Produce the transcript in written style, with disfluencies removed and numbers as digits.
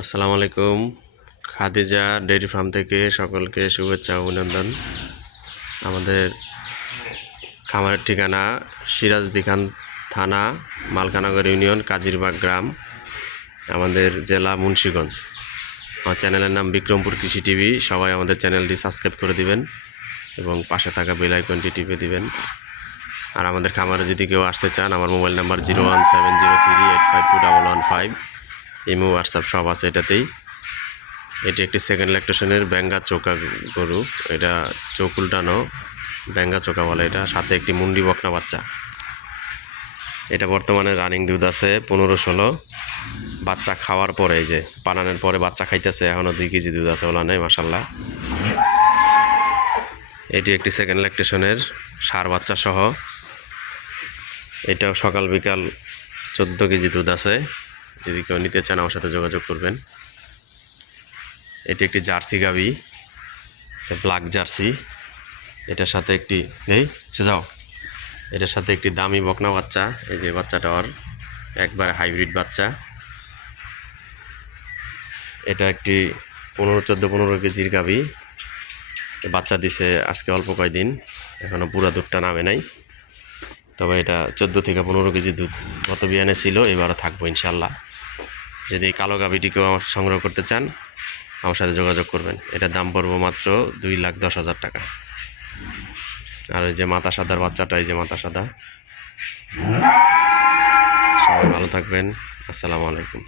আসসালামু আলাইকুম। Khadija dairy farm থেকে সকলকে শুভেচ্ছা ও অভিনন্দন। আমাদের খামারের ঠিকানা সিরাজদিখান থানা, মালকানগর ইউনিয়ন, কাজিরবাগ গ্রাম, আমাদের জেলা মুন্সিগঞ্জ। আমার চ্যানেলের নাম বিক্রমপুর কৃষি টিভি। সবাই আমাদের চ্যানেলটি সাবস্ক্রাইব করে দিবেন এবং পাশে থাকা বেল আইকনটি টিপে দিবেন। আর আমাদের খামারে যদি কেউ আসতে চান, আমার মোবাইল নাম্বার 01703852115। ইমো, হোয়াটসঅ্যাপ সব আছে এটাতেই। এটি একটি সেকেন্ড ল্যাকটেশনের ব্যাঙ্গা চোকা গরু। এটা চোখ উল্টানো, ব্যাঙ্গা চোকা বলে এটা। সাথে একটি মুন্ডি বকনা বাচ্চা। এটা বর্তমানে রানিং দুধ আছে 15-16। বাচ্চা খাওয়ার পরে, এই যে পানানের পরে বাচ্চা খাইতেছে, এখনও 2 কেজি দুধ আছে, ওলা নেই মাসাল্লাহ। এটি একটি সেকেন্ড ল্যাকটেশনের ষাঁড় বাচ্চা সহ। এটাও সকাল বিকাল 14 কেজি দুধ আছে। যদি কেউ নিতে চান আমার সাথে যোগাযোগ করবেন। এটি একটি জার্সি গাভী, ব্ল্যাক জার্সি। এটার সাথে একটি এটার সাথে একটি দামি বকনা বাচ্চা। এই যে বাচ্চাটা ওর একবারে হাইব্রিড বাচ্চা। এটা একটি 14-15 কেজির গাভী। বাচ্চা দিছে আজকে অল্প কয়দিন, এখনও পুরা দুধটা নামে নাই। তবে এটা 14-15 কেজি দুধ গত বিয়ানে ছিল, এবারও থাকবো ইনশাল্লাহ। যদি এই কালো গাভীটিকেও আমার সংগ্রহ করতে চান আমার সাথে যোগাযোগ করবেন। এটার দাম পড়বো মাত্র 2,10,000 টাকা। আর ওই যে মাথা সাদার বাচ্চাটা, এই যে মাথা সাদা। সবাই ভালো থাকবেন। আসসালামু আলাইকুম।